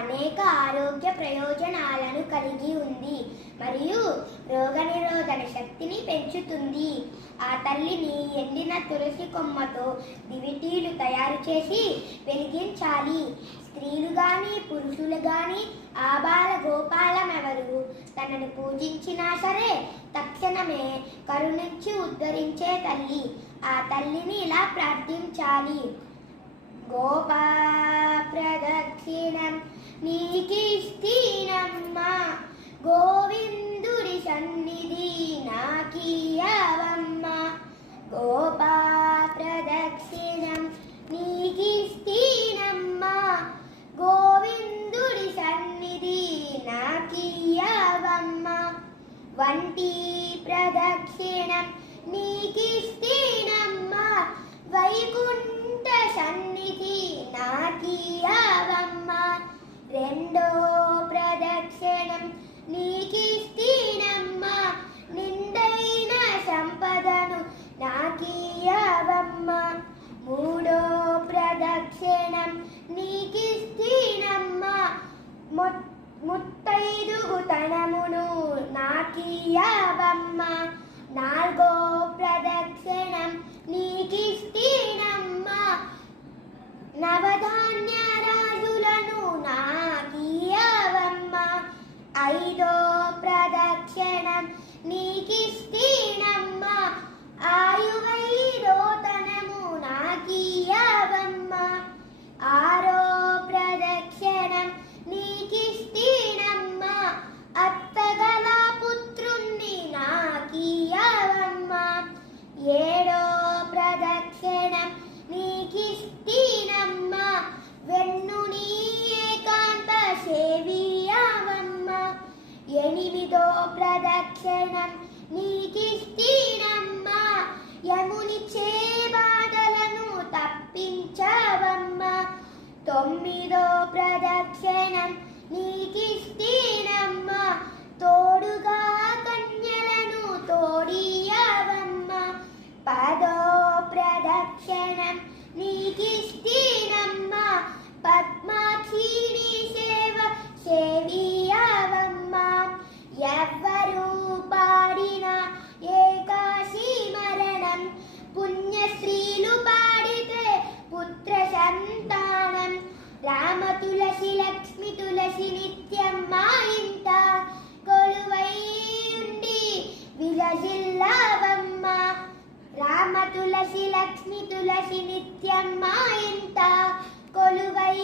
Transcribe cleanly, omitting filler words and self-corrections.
అనేక ఆరోగ్య ప్రయోజనాలను కలిగి ఉంది మరియు రోగనిరోధక శక్తిని పెంచుతుంది. ఆ తల్లిని ఎండిన తులసి కొమ్మతో దివిటీలు తయారు చేసి వెలిగించాలి. స్త్రీలు గాని పురుషులు గాని ఆబాల గోపాలమెవరు తనను పూజించినా సరే తక్షణమే కరుణించి ఉద్ధరించే తల్లి. ఆ తల్లిని ఇలా ప్రార్థించాలి. గోపా ప్రదక్షిణం నీకిస్తీనమ్మా, గోవిందుడి సన్నిధి నాకీయవమ్మా. గోపా ప్రదక్షిణం నీకిస్తీనమ్మా, గోవిందుడి సన్నిధి నాకీయవమ్మా. వంటి ప్రదక్షిణం నీకిస్తీనమ్మా, వైకుంఠ సన్నిధి నాకీయవమ్మా. రెండో ప్రదక్షిణం నీకిస్తీనమ్మా, నిండైన సంపదను నాకీయవమ్మా. మూడో ప్రదక్షిణం నీకిస్తీనమ్మా, ముత్తైదుగుతనమును నాకీయవమ్మా. నాలుగో ప్రదక్షిణం నీకిస్తీనమ్మా, నవధాన్య రాజులను నాకీయవమ్మా. ఐదో ప్రదక్షిణం నీకిస్తీనమ్మా, ఆయువైరోతనము నాకీయవమ్మా. ఆరో ప్రదక్షిణం నీకిస్తీనమ్మా, అత్తగల పుత్రుణ్ణి నాకీయవమ్మా. ఏడో ప్రదక్షిణం నీకిస్తీనమ్మా, వెన్నుని ఏకాంత సేవియవమ్మా. ఎనిమిదో ప్రదక్షిణం నీకిస్తీనమ్మా, యముని చేబాధలను తప్పించవమ్మా. తొమ్మిదో ప్రదక్షిణం నీకిస్తీనమ్మా, తోడుగా కన్యలను తోడియవమ్మా. పదో ప్రదక్షిణం నీకిస్తీనమ్మా, పద్మాక్షిని సేవ సేవియవమ్మా. ఎవ్వరు పాడిన ఏకాశీ మరణం, పుణ్యశ్రీలు పాడితే పుత్ర సంతానం. రామ తులసి లక్ష్మి తులసి నిత్యం మా ఇంట కొలువై ఉండి విలసిల్లవమ్మా. రామ తులసి లక్ష్మి తులసి నిత్యం మా ఇంట కొలువై